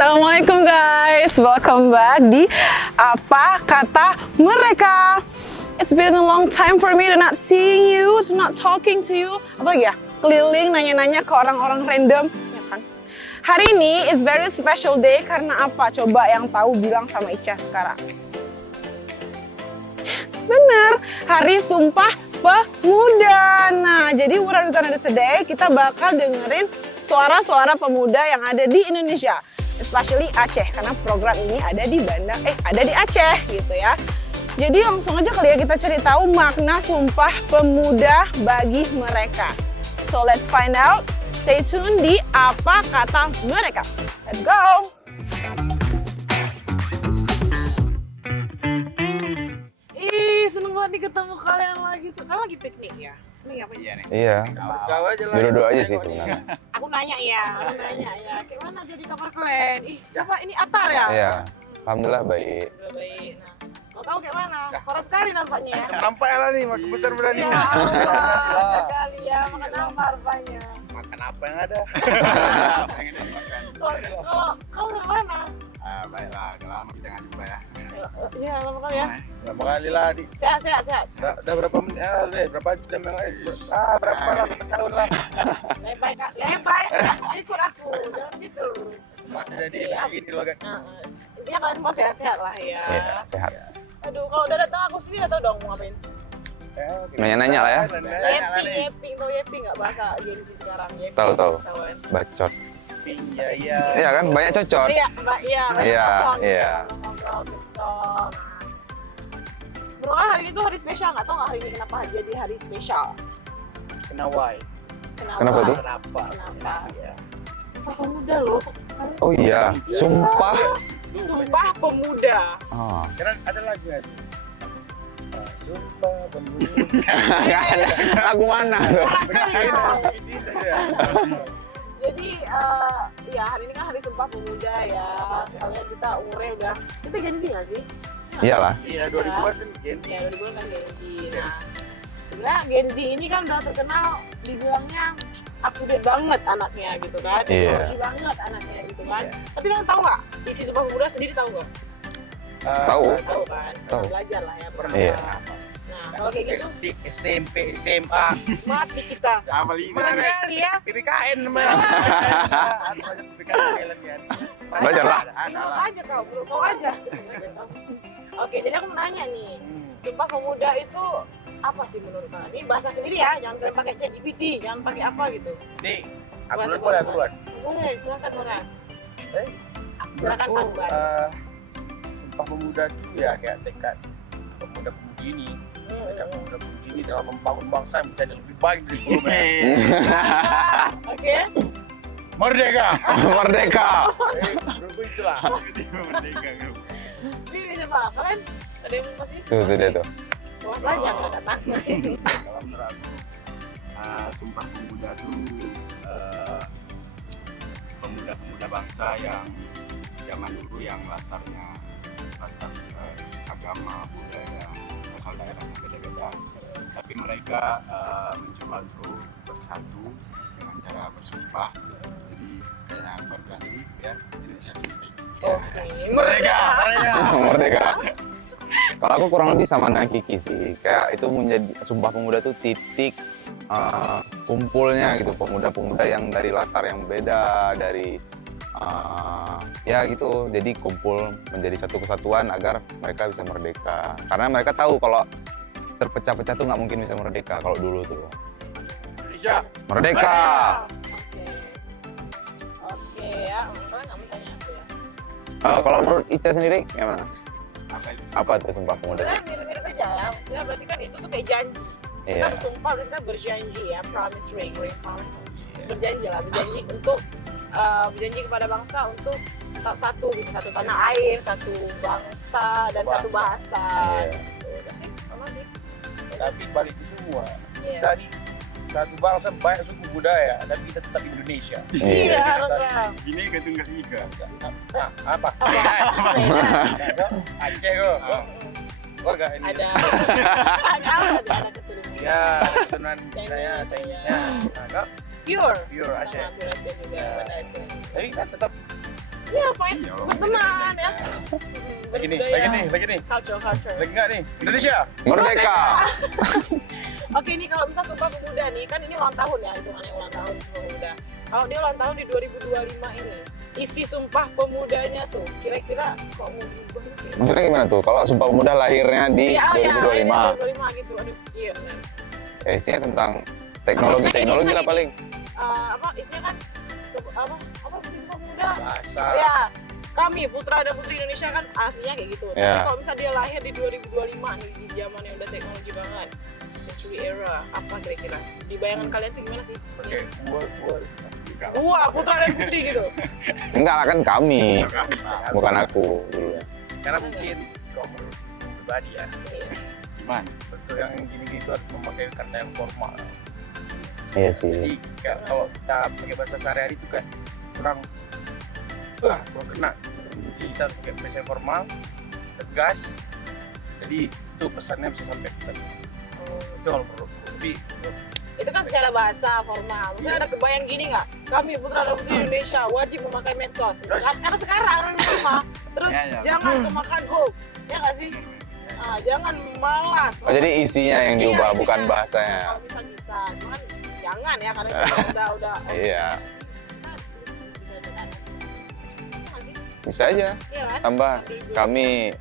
Assalamualaikum guys, welcome back di Apa Kata Mereka. It's been a long time for me to not seeing you, to not talking to you. Apalagi ya, keliling nanya-nanya ke orang-orang random, ya kan? Hari ini is very special day karena apa? Coba yang tahu bilang sama Ica sekarang. Bener, Hari Sumpah Pemuda. Nah, jadi what are we gonna do today? Kita bakal dengerin suara-suara pemuda yang ada di Indonesia, especially Aceh, karena program ini ada di ada di Aceh gitu ya. Jadi langsung aja kali ya kita cari tahu makna Sumpah Pemuda bagi mereka. So let's find out. Stay tune di Apa Kata Mereka. Let's go. Ih, seneng banget nih ketemu kalian lagi. Sekarang lagi piknik ya? Ini apa Iya nih. Iya. Kau aja lah. Dua-dua aja sih sebenarnya. Aku nanya ya. Kayak mana jadi kabar kalian? Ih, siapa ini Atar ya? Iya. Alhamdulillah baik. Udah baik. Nah, kau tahu kayak mana? Parah sekali nampaknya ya. Nampak lah nih, makin besar berani. Ya, Allah, sekali ya. Makan apa rupanya? Makan apa yang ada? Pengen dimakan. Kalau kau dari mana? Baiklah, udah lama kita nggak jumpa ya. Iya, lama kali ya. Berapa kali lah di? Sehat. Udah berapa menit? Berapa jam yang lain? Berapa lah? Tahun lah. Lebay kak, lebay. Ikut aku, jangan gitu. Jadi gini loh kan. Intinya kalian semua sehat-sehat lah ya. Iya, sehat. Aduh, kalau udah datang aku sini nggak tahu dong mau ngapain. Nanya-nanya lah ya. Yepi, tau Yepi nggak bahasa gengsi sekarang? Yepi, Tahu. kan? Bacot. Iya. Iya kan banyak cocot. Iya, Mbak, iya. Iya. Ngobrol. Bro, hari ini tuh hari spesial, nggak tahu nggak hari ini kenapa jadi hari spesial? Kenapa? Kenapa tuh? Kenapa? Ya. Sumpah Pemuda loh. Oh iya. Sumpah. Sumpah Pemuda. Oh. Karena ada lagu ya. Sumpah Pemuda. Nggak ada. Lagu mana tuh? Jadi ya hari ini kan hari Sumpah Pemuda ya. Kalian kita umurnya udah, kita Gen Z nggak sih? Iyalah. Iya, 2000-an kan Gen Z. Ya 2000 kan Gen Z. Nah, sebenarnya Gen Z ini kan udah terkenal dibilangnya up to date banget anaknya gitu kan. Iya. Teknologi banget anaknya gitu kan. Tapi kalian tahu nggak isi Sumpah Pemuda sendiri tahu nggak? Tahu. Tahu kan? Tahu. Belajar lah ya. Pernah. Iya. Nah, kalau kayak gitu SD, SMP, SMA. mati kita. Sama lagi. Mana kali ya? PPKN namanya. Ada aja PPKN kan. Belajar lah. Bro aja kau, bro kau aja. Oke, jadi aku mau nanya nih, Sumpah Pemuda itu apa sih menurut kalian? Ini bahasa sendiri ya, jangan kalian pakai ChatGPT, jangan pakai apa gitu. Nih, aku boleh duluan. Boleh, silakan Mas. Silakan Menurutku, Pak. Sumpah Pemuda itu ya kayak tekad pemuda-pemudi ini. Tekad pemuda-pemudi ini dalam membangun bangsa yang menjadi lebih baik dari sebelumnya. Oke. Merdeka! Merdeka. Menurutku itulah. Merdeka. Ini siapa? Kalian ada yang mau kasih? Tuh dia tuh. Luas aja nggak datang. Kalau menurut aku, Sumpah Pemuda itu pemuda-pemuda bangsa yang zaman dulu yang latar agama, budaya, asal daerahnya beda-beda. Tapi mereka mencoba untuk bersatu dengan cara bersumpah. Jadi kayak berjanji ya Indonesia lebih baik. Oke. Merdeka! Merdeka. Kalau aku kurang lebih sama Nakiki sih, kayak itu menjadi Sumpah Pemuda tuh titik kumpulnya gitu, pemuda-pemuda yang dari latar yang beda, dari ya gitu, jadi kumpul menjadi satu kesatuan agar mereka bisa merdeka. Karena mereka tahu kalau terpecah-pecah tuh nggak mungkin bisa merdeka kalau dulu tuh. Indonesia! Merdeka! Oke ya, kalian nggak mau tanya aku ya? Kalau menurut Ica sendiri gimana? Apa itu? Apa tuh Sumpah Pemuda? Sebenarnya mirip-mirip aja ya. Ya berarti kan itu tuh kayak janji. Iya. Kita bersumpah, berarti kita berjanji ya, promise ring. Berjanji lah, berjanji untuk berjanji kepada bangsa untuk tetap satu gitu, satu tanah air, satu bangsa dan satu bahasa. Iya. Udah sih, sama sih. Tapi balik itu semua. Iya. Tadi satu bangsa banyak suku budaya, tapi kita tetap Indonesia. Iya, harusnya. Ini ketunggal ika. Apa? Beda. Aceh kok. Gua enggak ini. Ada keturunan. Ya, keturunan saya Chinese-nya. Nah, Pure. pure Aceh. Sama pure Aceh juga. Ya. Pada itu. Tapi kan tetap Ya, poin Iya, berteman ya. Lagi nih, lagi nih. Culture. Lagi nggak nih? Indonesia. Merdeka. Oke, ini kalau misal Sumpah Pemuda nih, kan ini ulang tahun ya, hitungannya ulang tahun Sumpah Pemuda. Kalau dia ulang tahun di 2025 ini, isi Sumpah Pemudanya tuh, kira-kira kok mau berubah gitu? Maksudnya gimana tuh? Kalau Sumpah Pemuda lahirnya di Ya, 2025, 2025 gitu, aduh, iya benar. isinya tentang teknologi lah paling. Apa isinya kan apa isi Sumpah Pemuda? Bahasa. Ya, kami putra dan putri Indonesia kan aslinya kayak gitu. Tapi Ya. kalau misalnya dia lahir di 2025 nih, di zaman yang udah teknologi banget, century era, apa kira-kira? Di bayangan kalian tuh gimana sih? Oke, gua. Wah, putra dan putri gitu. Enggak lah, kan kami, Kami, Pak. bukan aku dulu ya. Karena mungkin kalau menurut pribadi ya, Iya. Gimana? bentuk yang gini-gini itu harus memakai kata yang formal. Iya sih. Jadi kayak kalau kita pakai bahasa sehari-hari itu kan kurang kurang kena. Jadi kita harus pakai bahasa yang formal, tegas. Jadi itu pesannya bisa sampai ke kita. Itu kalau menurutku. Tapi Itu kan secara bahasa formal. Maksudnya ada kebayang gini nggak? Kami putra dan putri Indonesia wajib memakai medsos. Karena sekarang orang rumah. Terus Ya, ya. jangan kemakan hoax. Ya nggak sih? Nah, jangan malas. Oh, jadi isinya yang diubah, Iya, bukan isinya. bahasanya. Kalau bisa. Cuman jangan ya, karena kita udah. Iya, bisa aja. Iya kan? Tambah kami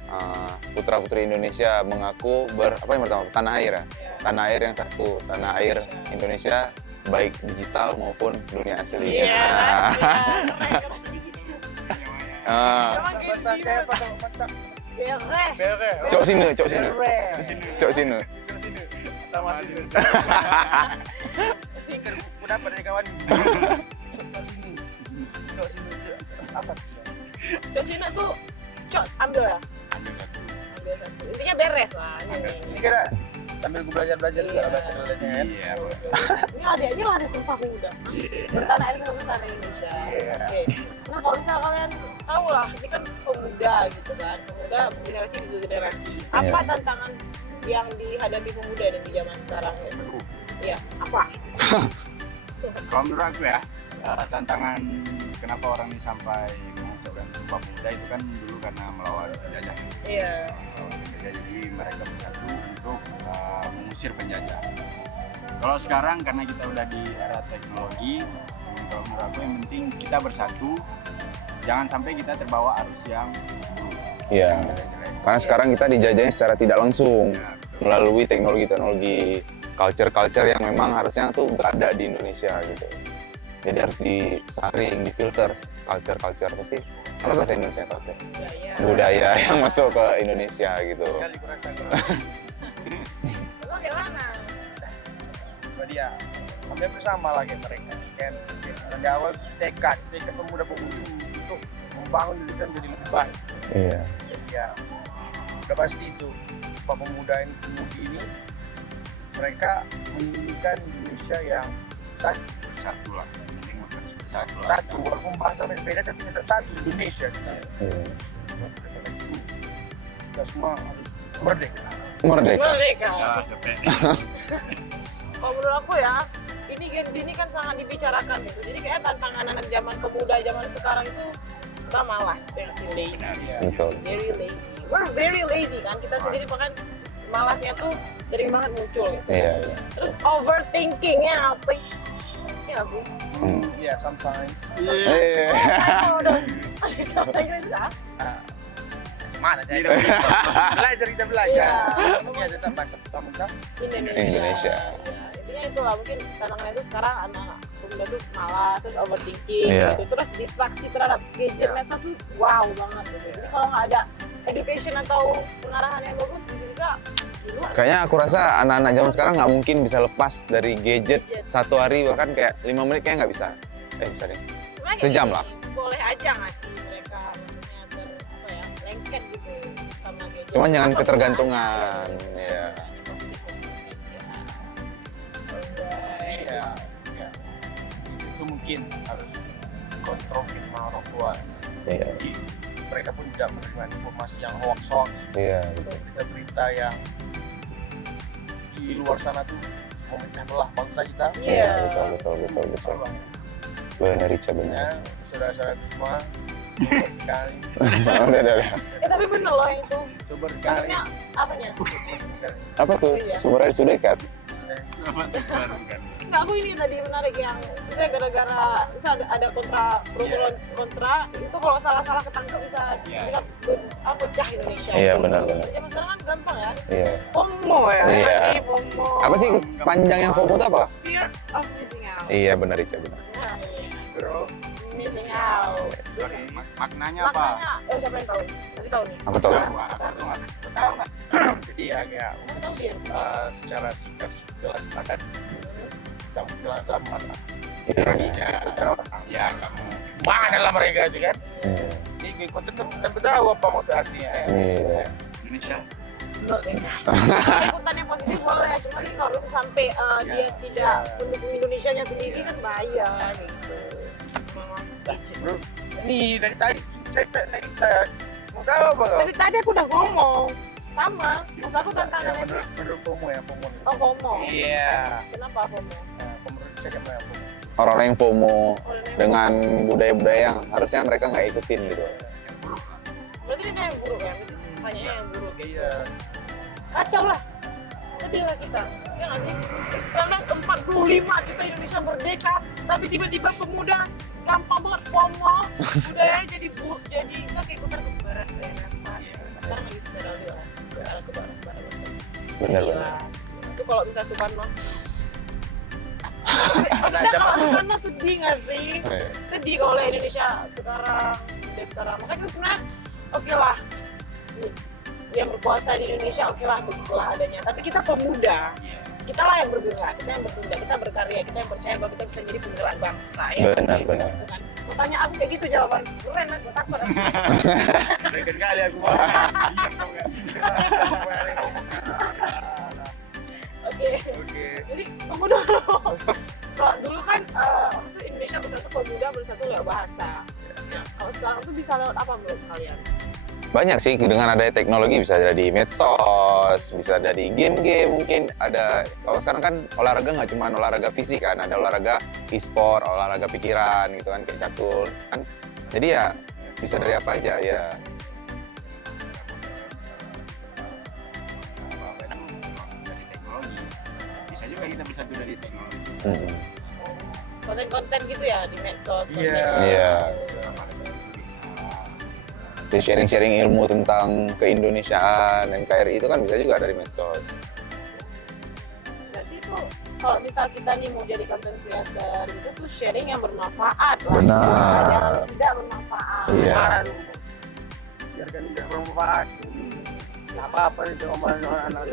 putra-putri Indonesia mengaku apa yang pertama? Tanah air ya. Tanah air yang satu, tanah air Indonesia baik digital maupun dunia aslinya. Iya. Ah, bahasa kayak apa kalau mata Bereh. bere. cok sini, cok sini, cok sini. Sama sini. Kan udah pada kawan. Cok sini. Apa? Terus ini tuh, cok ambil ya. Ambil satu. Ambil satu. Intinya beres lah. Ini kira sambil gue belajar juga bahasa Indonesia kan. Iya, Ini adanya ada Sumpah Pemuda. Bertanah air bertanah Indonesia. Oke. Nah kalau misalnya kalian tahu lah, ini kan pemuda gitu kan, pemuda generasi demi generasi. Apa Iya. tantangan yang dihadapi pemuda dan di zaman sekarang ya? Iya, apa? Kalau menurut aku ya, tantangan kenapa orang ini sampai mengucapkan Sumpah Pemuda itu kan dulu karena melawan penjajah. Iya. Jadi mereka bersatu untuk mengusir penjajah. Kalau sekarang karena kita udah di era teknologi, kalau menurut aku yang penting kita bersatu, jangan sampai kita terbawa arus yang buruk, Iya. yang jelek-jelek. Karena sekarang kita dijajahnya secara tidak langsung Ya, betul. melalui teknologi-teknologi culture yang memang harusnya tuh nggak ada di Indonesia gitu. Jadi harus disaring, difilter culture pasti. Apa bahasa Indonesia culture? Iya. Budaya yang masuk ke Indonesia gitu. Kali kurang Lo gimana? Jadi ya, hampir bersama lah kayak mereka kan. Dari awal tekad pemuda-pemudi untuk membangun Indonesia menjadi lebih baik. Iya. Jadi ya, udah pasti itu Sumpah Pemuda ini mereka menginginkan Indonesia yang Bersatu lah, yang penting bukan bersatu lah. satu, walaupun bahasa berbeda tapi tetap satu Indonesia. Iya. Karena itu kita semua harus merdeka. Merdeka. Merdeka. Ya, capek. Kalau menurut aku ya, ini Gen Z ini kan sangat dibicarakan gitu. Jadi kayak tantangan anak zaman pemuda zaman sekarang itu kita malas ya, si lazy. Benar, ya. Betul. Very lazy. We're very lazy kan. Kita sendiri bahkan malasnya tuh sering banget muncul gitu. Iya, iya. Terus overthinkingnya apa? Ya aku. Hmm. Ya, sometimes. Eh. Mana saya? Belajar kita belajar. Iya. Ini ada tambah pertama kan? Indonesia. Ya, intinya itulah mungkin tantangannya itu sekarang anak pemuda tuh malas, terus overthinking Iya. gitu. Terus distraksi terhadap gadget medsos tuh wow banget gitu. Jadi kalau nggak ada education atau pengarahan yang bagus bisa-bisa di luar. Kayaknya aku rasa anak-anak zaman sekarang nggak mungkin bisa lepas dari gadget satu hari, bahkan kayak 5 menit kayak nggak bisa. Bisa deh. Sebenarnya Sejam gini, lah. Boleh aja nggak sih mereka maksudnya apa ya lengket gitu sama gadget. Cuman jangan Atau ketergantungan. pengalaman. Iya. Iya. Ya. Itu mungkin harus kontrol sama orang tua. Iya. Jadi mereka pun tidak menerima informasi yang hoax-hoax, Iya. berita yang di luar sana tuh memecah belah bangsa kita. Iya. Betul. Benar, Ica, benar. Ya, saudara-saudara semua, Sekali. Udah. Tapi bener loh yang itu. Coba sekali. Maksudnya apanya? Apa tuh? Iya. Sumbernya sudah dekat. Sama super bukan. Enggak, aku ini tadi menarik yang saya gara-gara bisa ada kontra pro kontra itu kalau salah-salah ketangkep bisa Iya. pecah Indonesia. Iya, itu. benar. Zaman sekarang kan gampang ya. Iya. FOMO ya. Iya. Masih FOMO. Apa sih panjang yang FOMO itu apa? Fear of missing out. Iya benar Ica, benar. Nah, iya. Bro, Missing out. Maknanya apa? Maknanya, siapa yang tahu? Kasih tahu nih. Aku tahu. tahu nggak? Jadi agak Kamu tahu sih? secara jelas padat kamu jelas sama Iya. ya kamu mana lah mereka itu kan Iya. ini konten kan tahu apa maksud artinya ya. Iya. Indonesia. Menurut kayaknya. Ikutan yang positif boleh, cuma ini kalau sampai dia tidak mendukung Indonesianya sendiri kan bahaya gitu. Bro, ini dari tadi kita mau tahu apa kau? Dari tadi aku udah ngomong sama, maksud aku tantangannya itu. Menurut FOMO ya FOMO. Oh FOMO. Iya. Kenapa FOMO? Menurut saya apa ya FOMO? Orang-orang yang FOMO Orang yang- dengan budaya-budaya yang harusnya mereka nggak ikutin gitu. Berarti ini yang buruk ya? Berarti tanyanya yang buruk. Iya. Kacau lah. Sedih lah kita. Ya nggak sih? Karena 45 kita Indonesia merdeka, tapi tiba-tiba pemuda gampang banget FOMO. Budaya jadi jadi nggak kayak kebar-kebaran kayak apa. Sekarang lagi kebaran kebaran. Benar. Itu kalau misalnya Soekarno. Ada Kita kalau zaman Soekarno sedih nggak sih? Iya. Sedih kalau lihat Indonesia sekarang. Makanya itu sebenarnya oke lah. Yang berkuasa di Indonesia oke lah begitulah adanya. Tapi kita pemuda. Kita lah yang bergerak, kita yang bertindak, kita berkarya, kita yang percaya bahwa kita bisa jadi penggerak bangsa ya. Benar, benar. Tanya aku kayak gitu jawaban. Keren kan, gue takut. Dekat kali aku mah. Oke. Oke. Jadi tunggu dulu. Kalau dulu kan Indonesia bersatu pemuda bersatu lewat bahasa. Ya, kalau sekarang tuh bisa lewat apa menurut kalian? Banyak sih, dengan adanya teknologi bisa dari medsos, bisa dari game-game mungkin ada. Kalau sekarang kan olahraga nggak cuma olahraga fisik kan, ada olahraga e-sport, olahraga pikiran gitu kan, kayak catur kan. Jadi ya bisa dari apa aja ya. Dari teknologi. Bisa juga kita bersatu dari teknologi. Mm-mm. Konten-konten gitu ya di medsos. Iya. Iya. Sama dengan itu bisa. Di sharing-sharing ilmu tentang keindonesiaan, NKRI itu kan bisa juga dari medsos. Berarti itu kalau misal kita nih mau jadi content creator itu tuh sharing yang bermanfaat lah. Benar. Jangan tidak bermanfaat. Iya. Biarkan tidak bermanfaat. Nggak apa-apa itu omongan anak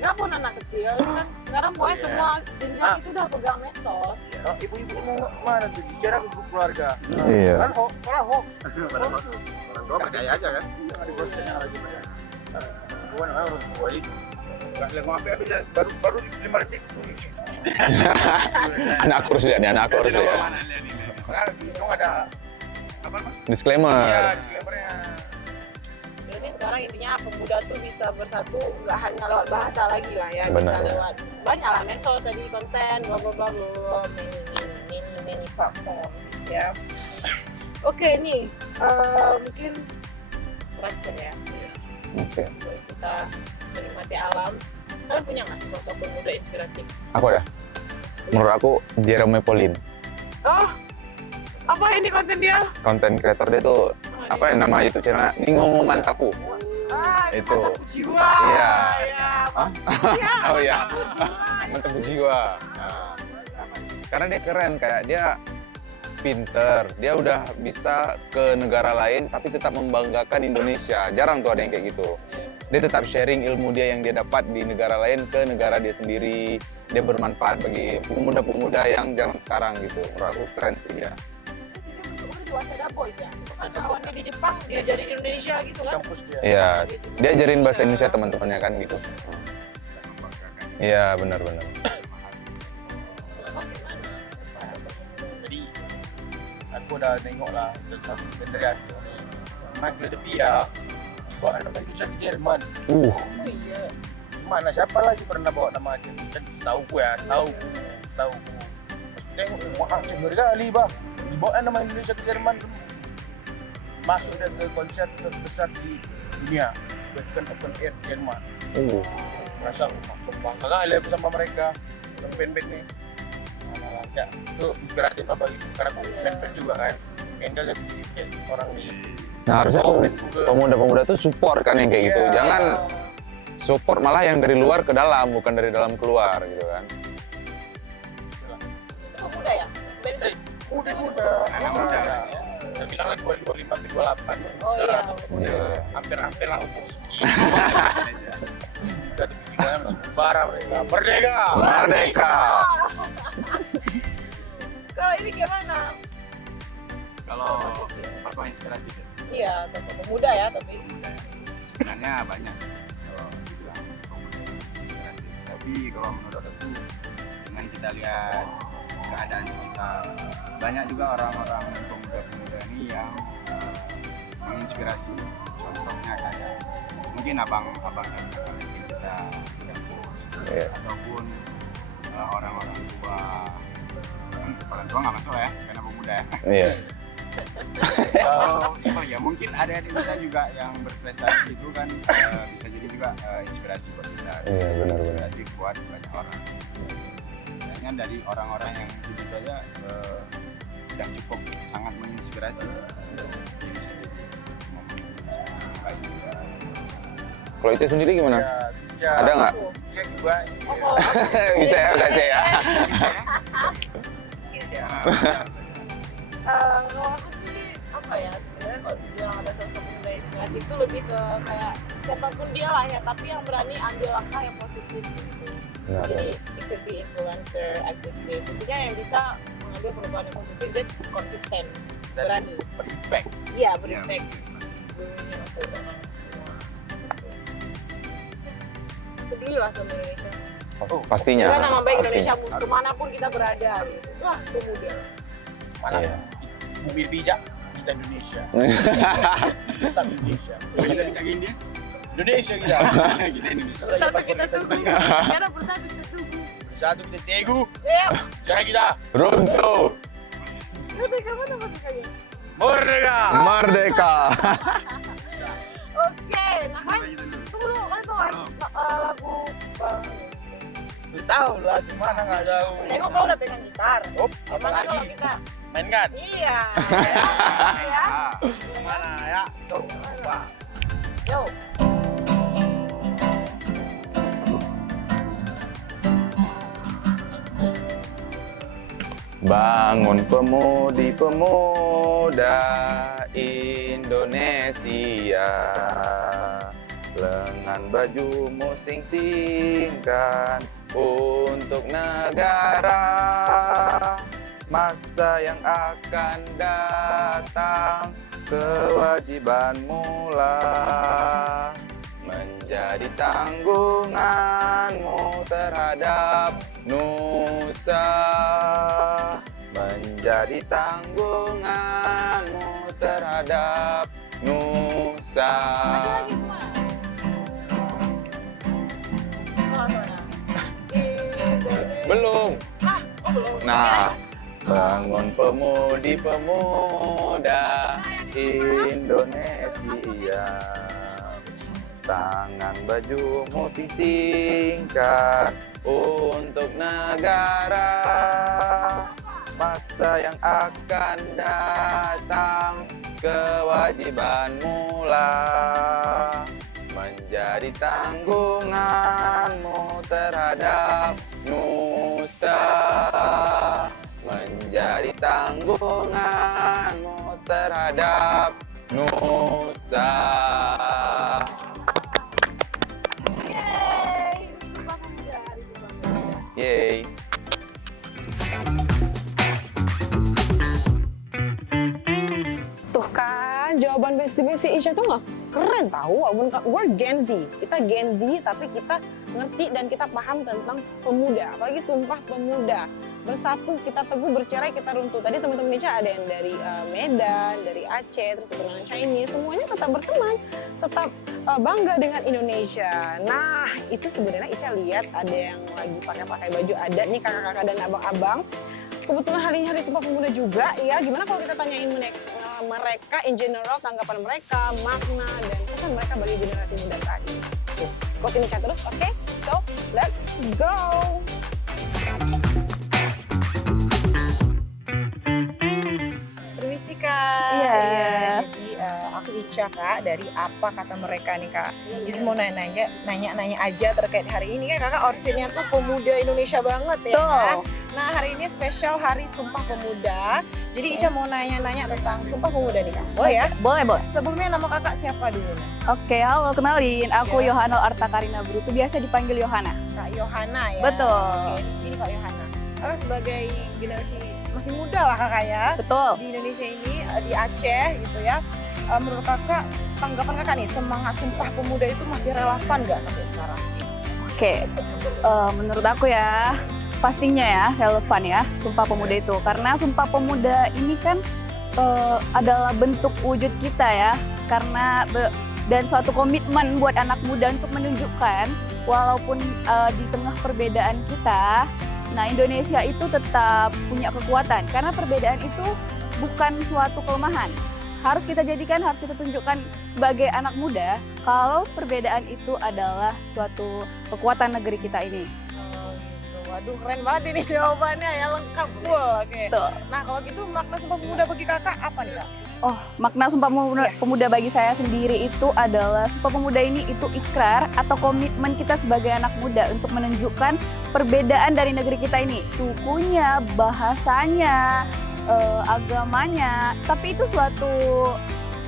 Nggak pun anak kecil kan sekarang pokoknya Iya. semua jenjang itu udah pegang medsos. Oh, ibu-ibu mau mana tuh? Bicara ke grup keluarga. Iya. Kan hoax, malah hoax. Orang tua percaya aja kan. Ada bosnya lagi mana? Bukan orang tua itu. Nggak lengok apa aja baru 5 detik. Anak kurus ya, anak kurus ya. Nah, itu ada apa namanya? Iya, Disclaimer. disclaimer-nya. Jadi sekarang intinya pemuda tuh bisa bersatu nggak hanya lewat bahasa lagi lah ya, Benar, bisa ya. lewat banyak lah medsos tadi konten bla bla bla bla mini platform ya. Oke nih mungkin terakhir ya Oke. kita menikmati alam. Kalian punya nggak sih sosok pemuda inspiratif? Aku ada. Menurut aku Jerome Pauline, Oh, apa ini konten dia? konten kreator dia tuh apa ya nama YouTube channel Ningongo Mantaku. Itu. Mantap jiwa. Iya. Ya, Hah? iya, Oh iya. mantap jiwa. Mantap jiwa. Nah, karena dia keren, kayak dia pinter, dia udah bisa ke negara lain tapi tetap membanggakan Indonesia. Jarang tuh ada yang kayak gitu. Dia tetap sharing ilmu dia yang dia dapat di negara lain ke negara dia sendiri. Dia bermanfaat bagi pemuda-pemuda yang zaman sekarang gitu. Menurut aku keren sih dia. Dia Waseda Boys ya. Kan kawannya di Jepang, dia jadi di Indonesia gitu kan. Kampus dia. Iya, dia ajarin bahasa Indonesia teman-temannya kan gitu. Iya, benar-benar. Jadi aku udah nengok lah satu generasi ini. Michael De Pia bawa nama Indonesia ke Jerman. Oh iya. Mana siapa lagi pernah bawa nama Indonesia? Tahu gue ya, tahu. Tengok mahal sekali bang. Dibawa nama Indonesia ke Jerman. masuk dia ke konser terbesar di dunia, bukan open air Jerman. Merasa bangga kali aku sama mereka, sama band-band nih. Nah, ya, itu inspiratif apa gitu, karena aku band-band juga kan, pengen lihat orang di. Nah harusnya pemuda-pemuda tuh support kan yang kayak gitu, Iya. jangan support malah yang dari luar ke dalam, bukan dari dalam keluar gitu kan. Itu muda ya? Band Muda, anak muda. Saya bilang lagi 25 ke 28. Oh iya. Iya. Hampir lah umur. Udah dibikin bara mereka. Merdeka. Merdeka. Kalau ini gimana? Kalau tokoh inspiratif ya, Iya, tokoh pemuda ya, tapi pemuda sebenarnya banyak kalau dibilang pemuda inspiratif. Tapi kalau menurut aku, dengan kita lihat keadaan sekitar, banyak juga orang-orang pemuda-pemuda ini yang menginspirasi. Contohnya kayak mungkin abang-abang yang kita Iya. ataupun orang-orang tua. Kepala tua nggak masuk ya, karena pemuda ya. Iya. Oh ya, mungkin adik-adik kita juga yang berprestasi itu kan bisa jadi juga inspirasi buat kita. Bisa Iya, jadi benar-benar. inspiratif buat banyak orang. Kayaknya dari orang-orang yang segitu aja udah cukup sangat menginspirasi. Jadi bisa jadi momen baik juga. Kalau itu sendiri gimana? Ya, Ada nggak? Cek juga. Bisa ya Kak Ce ya? kalau aku sih apa ya, sebenarnya kalau bilang ada sosok pemuda inspiratif itu lebih ke kayak siapapun dia lah ya, tapi yang berani ambil langkah yang positif gitu. Benar, Jadi it could be influencer, activist, intinya yang bisa mengambil perubahan yang positif dan konsisten, berani. Berimpact. Iya, Ya, berimpact. pasti. Dunia untuk orang semua. Peduli lah sama Indonesia. Pastinya. Karena nama baik pastinya. Indonesia kemanapun kita berada harus. Wah, pemuda. Mana? Iya. Bumi bijak kita Indonesia. Kita Indonesia. Kita bisa gini dia. Indonesia kita. Kita Indonesia. Bersatu kita teguh. Karena bersatu kita teguh. Bersatu kita teguh. Ya. Jangan kita Runtuh. Merdeka mana merdekanya? merdeka. Merdeka. Oke, nah kan tunggu dulu, kan tuh lagu Tahu lah, gimana nggak tahu. Nego kau udah pegang gitar. Op, Gimana kalau apalagi kita? mainkan. Iya. Ya. Gimana ya? Tuh, coba. Yo. Bangun pemudi-pemuda Indonesia, lengan bajumu sing-singkan untuk negara. Masa yang akan datang, kewajibanmu lah menjadi tanggunganmu terhadap nusa, menjadi tanggunganmu terhadap nusa. Lagi semua. Oh, sana. Belum. Ah, oh belum. Nah, bangun pemudi-pemuda Indonesia, tangan bajumu sing-singkan untuk negara. Masa yang akan datang, kewajibanmu lah menjadi tanggunganmu terhadap nusa, menjadi tanggunganmu terhadap nusa. Yeay, Sumpah Pemuda, Hari Sumpah Pemuda. Yeay. Tuh kan, jawaban besti-besti Isya tuh nggak keren tahu. We're Gen Z, kita Gen Z tapi kita ngerti dan kita paham tentang pemuda, apalagi Sumpah Pemuda. Bersatu kita teguh, bercerai kita runtuh. Tadi teman-teman Isya ada yang dari Medan, dari Aceh, terus keturunan Chinese, semuanya tetap berteman, tetap bangga dengan Indonesia. Nah, itu sebenarnya Isya lihat ada yang lagi pakai baju adat nih, kakak-kakak dan abang-abang. Kebetulan hari ini Hari Sumpah Pemuda juga, ya. Gimana kalau kita tanyain mereka in general, tanggapan mereka, makna dan pesan mereka bagi generasi muda saat ini. Tuh, quote ini chat terus, oke? So, let's go! Permisi Kak. Iya. Jadi aku Ica Kak, dari apa kata mereka nih Kak. Jadi mau nanya aja terkait hari ini kan Kakak outfitnya tuh pemuda Indonesia banget ya. Tuh. Nah hari ini spesial Hari Sumpah Pemuda. Jadi Ica mau nanya tentang Sumpah Pemuda nih Kak. Boleh ya? Boleh, boleh. Sebelumnya nama Kakak siapa dulu? Oke, halo, kenalin. Aku Ya. Yohana Arta Karina Brutu, biasa dipanggil Yohana. Kak Yohana ya. Betul. Oke, ini Kak Yohana. Kakak sebagai generasi masih muda lah Kakak ya. Betul. Di Indonesia ini, di Aceh gitu ya. Menurut Kakak, tanggapan Kakak nih, semangat Sumpah Pemuda itu masih relevan nggak sampai sekarang? Oke, menurut aku ya, pastinya ya relevan ya Sumpah Pemuda itu. Karena Sumpah Pemuda ini kan adalah bentuk wujud kita ya. Dan suatu komitmen buat anak muda untuk menunjukkan walaupun di tengah perbedaan kita, nah Indonesia itu tetap punya kekuatan. Karena perbedaan itu bukan suatu kelemahan. Harus kita jadikan, harus kita tunjukkan sebagai anak muda kalau perbedaan itu adalah suatu kekuatan negeri kita ini. Oh, gitu. Waduh, keren banget ini jawabannya ya, lengkap full. Oke. Tuh. Nah, kalau gitu makna Sumpah Pemuda bagi Kakak apa nih Kak? Oh, makna Sumpah Pemuda bagi saya sendiri itu adalah Sumpah Pemuda ini itu ikrar atau komitmen kita sebagai anak muda untuk menunjukkan perbedaan dari negeri kita ini, sukunya, bahasanya, agamanya, tapi itu suatu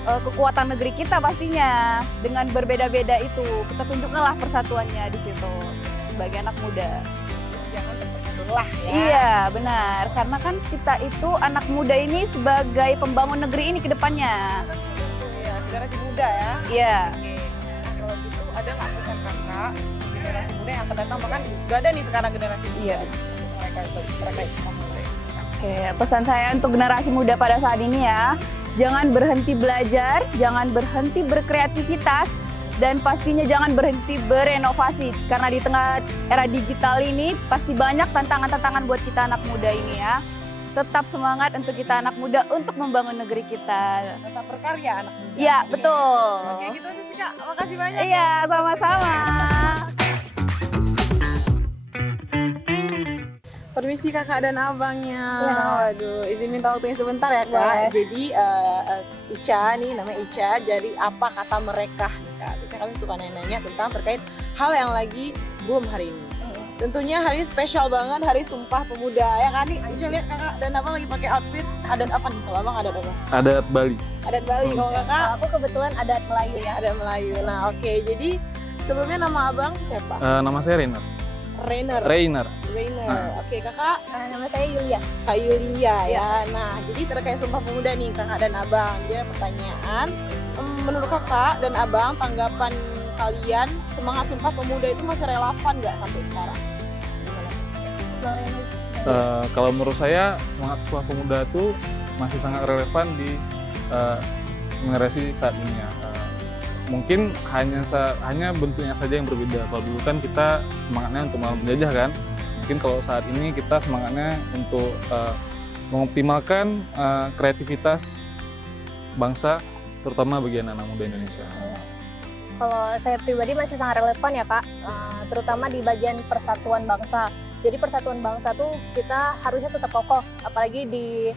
kekuatan negeri kita pastinya. Dengan berbeda-beda itu kita tunjukkanlah persatuannya di situ sebagai anak muda. Jangan terpecah belah ya. Iya, benar. Karena kan kita itu anak muda ini sebagai pembangun negeri ini ke depannya. Ya, generasi muda ya. Iya. Oke. Nah, kalau gitu ada nggak pesan Kakak generasi muda yang akan datang, bahkan nggak ada nih sekarang generasi muda. Iya. Mereka Sumpah Pemuda. Oke, pesan saya untuk generasi muda pada saat ini ya, jangan berhenti belajar, jangan berhenti berkreativitas, dan pastinya jangan berhenti berinovasi. Karena di tengah era digital ini pasti banyak tantangan-tantangan buat kita anak muda ini ya. Tetap semangat untuk kita anak muda untuk membangun negeri kita. Tetap berkarya anak muda. Iya, betul. Oke, gitu aja sih Kak. Makasih banyak. Iya, sama-sama. Permisi kakak dan abangnya. Ya. Waduh, izin minta waktunya sebentar ya kak. Boleh. Jadi Ica nih, namanya Ica. Jadi apa kata mereka nih kak? Biasanya kami suka nanya-nanya tentang terkait hal yang lagi boom hari ini. Tentunya hari ini spesial banget, Hari Sumpah Pemuda ya kan nih. Ica lihat kakak dan abang lagi pakai outfit adat apa nih? Kalau abang adat apa? Adat Bali. Adat Bali. Kalau kakak Aku kebetulan adat Melayu ya. adat Melayu. Nah oke, jadi sebelumnya nama abang siapa? Nama saya Rainer. Rainer. Oke kakak. Nama saya Yulia. Kak Yulia ya. Nah, jadi terkait Sumpah Pemuda nih kakak dan abang. Jadi ada pertanyaan, menurut kakak dan abang tanggapan kalian semangat Sumpah Pemuda itu masih relevan nggak sampai sekarang? Kalau menurut saya semangat Sumpah Pemuda itu masih sangat relevan di generasi saat ini ya. Mungkin hanya bentuknya saja yang berbeda. Kalau dulu kan kita semangatnya untuk melawan penjajah kan. Mungkin kalau saat ini kita semangatnya untuk mengoptimalkan kreativitas bangsa, terutama bagi anak-anak muda Indonesia. Kalau saya pribadi masih sangat relevan ya Kak, terutama di bagian persatuan bangsa. Jadi persatuan bangsa tuh kita harusnya tetap kokoh, apalagi di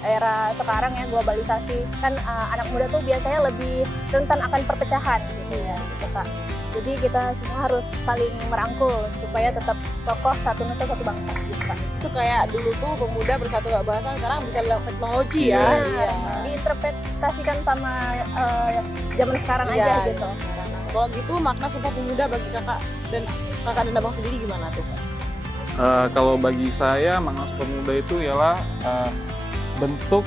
era sekarang ya, globalisasi. Kan anak muda tuh biasanya lebih rentan akan perpecahan gitu ya, gitu Kak. Jadi kita semua harus saling merangkul supaya tetap kokoh, satu nusa satu bangsa gitu Kak. Itu kayak dulu tuh pemuda bersatu gak bangsa, sekarang bisa lewat teknologi ya. Nah, diinterpretasikan sama zaman sekarang Iya, aja iya. gitu. Nah, kalau gitu makna Sumpah Pemuda bagi kakak dan abang sendiri gimana tuh? Kalau bagi saya makna Sumpah Pemuda itu ialah bentuk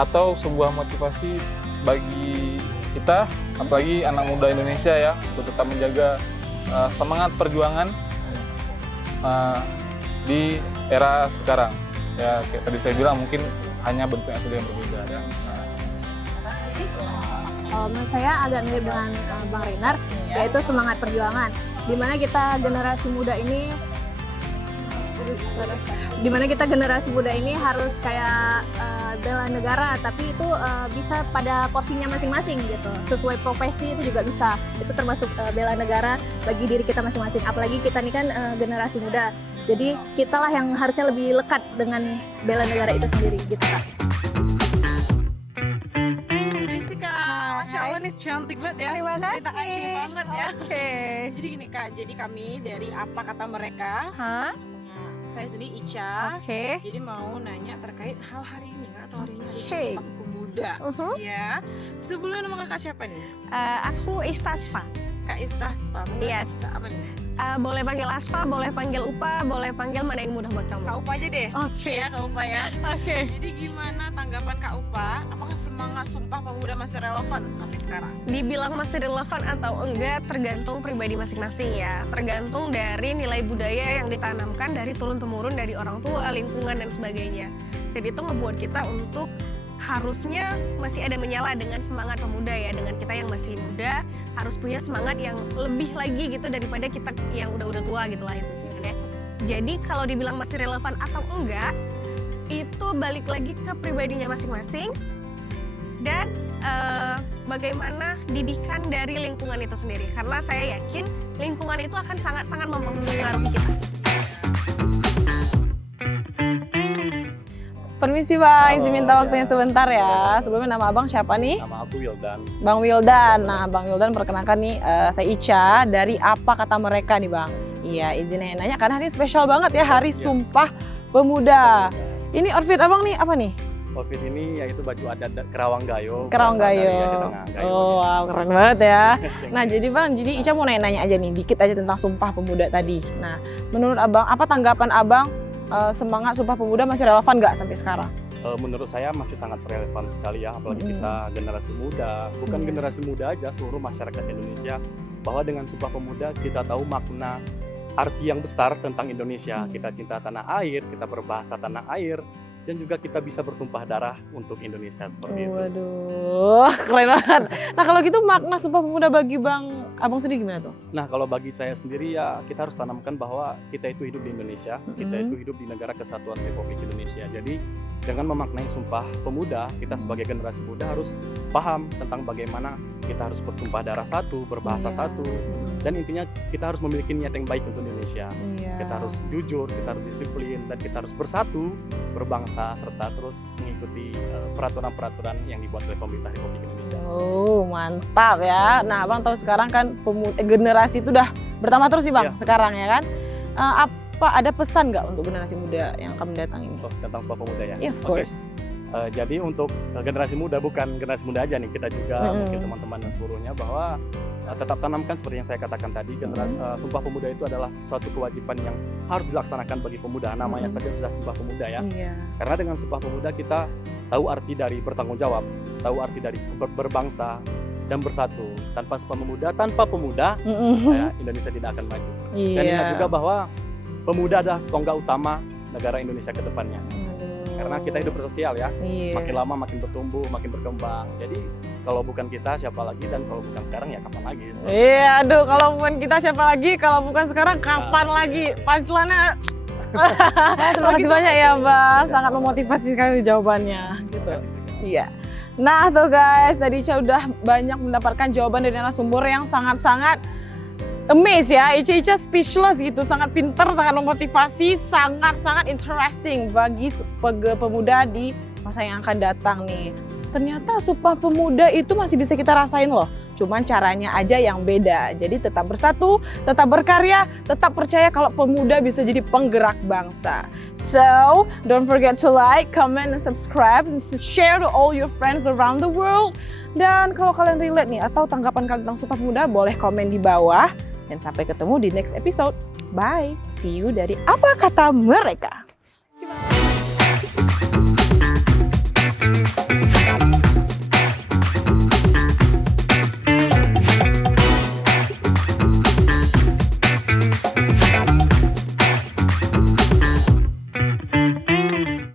atau sebuah motivasi bagi kita, apalagi anak muda Indonesia ya, untuk tetap menjaga semangat perjuangan di era sekarang. Ya kayak tadi saya bilang, mungkin hanya bentuknya saja yang berbeda ya. Menurut saya agak mirip dengan Bang Rinar, yaitu semangat perjuangan. Dimana kita generasi muda ini Dimana kita generasi muda ini harus kayak bela negara, tapi itu bisa pada porsinya masing-masing gitu. Sesuai profesi itu juga bisa. Itu termasuk bela negara bagi diri kita masing-masing. Apalagi kita ini kan generasi muda. Jadi kitalah yang harusnya lebih lekat dengan bela negara itu sendiri gitu Kak. Permisi Kak, Masya Allah nih cantik banget ya. Terima kasih. Cerita Aisyah banget ya. Oke. Jadi gini Kak, jadi kami dari apa kata mereka, Hah? saya sendiri Ica. Oke. Jadi mau nanya terkait hal hari ini Kak, atau hari ini hari Oke. Sumpah Pemuda. Ya. Sebelumnya nama Kakak siapa nih? Aku Istasfa. Kak Istasfa. Yes. Apa nih? Boleh panggil Asfa, boleh panggil Upa, boleh panggil mana yang mudah buat kamu. Kak Upa aja deh. Oke. Ya Kak Upa ya. Oke. Jadi gimana tanggapan Kak Upa? Apakah semangat Sumpah Pemuda masih relevan sampai sekarang? Dibilang masih relevan atau enggak tergantung pribadi masing-masing ya. Tergantung dari nilai budaya yang ditanamkan dari turun-temurun dari orang tua, lingkungan dan sebagainya. Dan itu ngebuat kita untuk harusnya masih ada menyala dengan semangat pemuda ya, dengan kita yang masih muda harus punya semangat yang lebih lagi gitu daripada kita yang udah tua gitu lah itu ya. Jadi kalau dibilang masih relevan atau enggak itu balik lagi ke pribadinya masing-masing dan bagaimana didikan dari lingkungan itu sendiri, karena saya yakin lingkungan itu akan sangat-sangat mempengaruhi kita. Permisi Bang, izin minta waktunya sebentar ya. Sebelumnya nama Abang siapa nih? Nama aku Wildan. Bang Wildan. Nah, Bang Wildan perkenalkan nih, saya Ica dari apa kata mereka nih Bang. Iya, izin nanya karena hari ini spesial banget ya, Hari Sumpah Pemuda. Ini outfit Abang nih apa nih? Outfit ini yaitu baju adat Kerawang Gayo. Kerawang berasal dari Gayo. Aceh Tengah, Gayo. Oh, wow, keren banget ya. Nah, jadi Bang, jadi Ica mau nanya aja nih, dikit aja tentang Sumpah Pemuda tadi. Nah, menurut Abang, apa tanggapan Abang semangat Sumpah Pemuda masih relevan nggak sampai sekarang? Menurut saya masih sangat relevan sekali ya, apalagi kita generasi muda, bukan generasi muda aja, seluruh masyarakat Indonesia, bahwa dengan Sumpah Pemuda kita tahu makna arti yang besar tentang Indonesia. Kita cinta tanah air, kita berbahasa tanah air, dan juga kita bisa bertumpah darah untuk Indonesia seperti itu. Waduh, keren banget. Nah, kalau gitu makna Sumpah Pemuda bagi Abang sendiri gimana tuh? Nah, kalau bagi saya sendiri ya kita harus tanamkan bahwa kita itu hidup di Indonesia, kita itu hidup di negara kesatuan Republik Indonesia. Jadi jangan memaknai Sumpah Pemuda, kita sebagai generasi muda harus paham tentang bagaimana kita harus bertumpah darah satu, berbahasa satu, dan intinya kita harus memiliki niat yang baik untuk Indonesia. Kita harus jujur, kita harus disiplin, dan kita harus bersatu, berbangsa, serta terus mengikuti peraturan-peraturan yang dibuat oleh pemerintah Republik Indonesia. Oh, mantap ya. Nah, Abang tahu sekarang kan generasi itu udah bertambah terus sih Bang, Iya. sekarang ya kan. Apa ada pesan nggak untuk generasi muda yang akan mendatang ini? Oh, tentang Sumpah Pemuda ya? Yeah, of Oke. course. Jadi untuk generasi muda, bukan generasi muda aja nih, kita juga mungkin teman-teman dan seluruhnya bahwa tetap tanamkan seperti yang saya katakan tadi, Sumpah Pemuda itu adalah suatu kewajiban yang harus dilaksanakan bagi pemuda. Namanya saja sudah Sumpah Pemuda ya. Iya. Karena dengan Sumpah Pemuda kita tahu arti dari bertanggung jawab, tahu arti dari berbangsa dan bersatu. Tanpa Sumpah Pemuda, ya, Indonesia tidak akan maju. Iya. Dan ingat juga bahwa pemuda adalah tonggak utama negara Indonesia ke depannya. Karena kita hidup bersosial ya, Iya. makin lama makin bertumbuh, makin berkembang. Jadi kalau bukan kita siapa lagi, dan kalau bukan sekarang ya kapan lagi. Iya, aduh, kalau bukan kita siapa lagi, kalau bukan sekarang kapan lagi? Punchline-nya. Terima kasih banyak ya, Bang. Sangat memotivasi sekali jawabannya. Gitu. Iya. Nah, tuh guys, tadi Ica udah banyak mendapatkan jawaban dari narasumber yang sangat-sangat amazed ya. Ica speechless gitu, sangat pintar, sangat memotivasi, sangat-sangat interesting bagi pemuda di masa yang akan datang nih. Ternyata Sumpah Pemuda itu masih bisa kita rasain loh. Cuman caranya aja yang beda. Jadi tetap bersatu, tetap berkarya, tetap percaya kalau pemuda bisa jadi penggerak bangsa. So, don't forget to like, comment, and subscribe, and share to all your friends around the world. Dan kalau kalian relate nih atau tanggapan kalian tentang Sumpah Pemuda, boleh komen di bawah. Dan sampai ketemu di next episode. Bye. See you dari Apa Kata Mereka.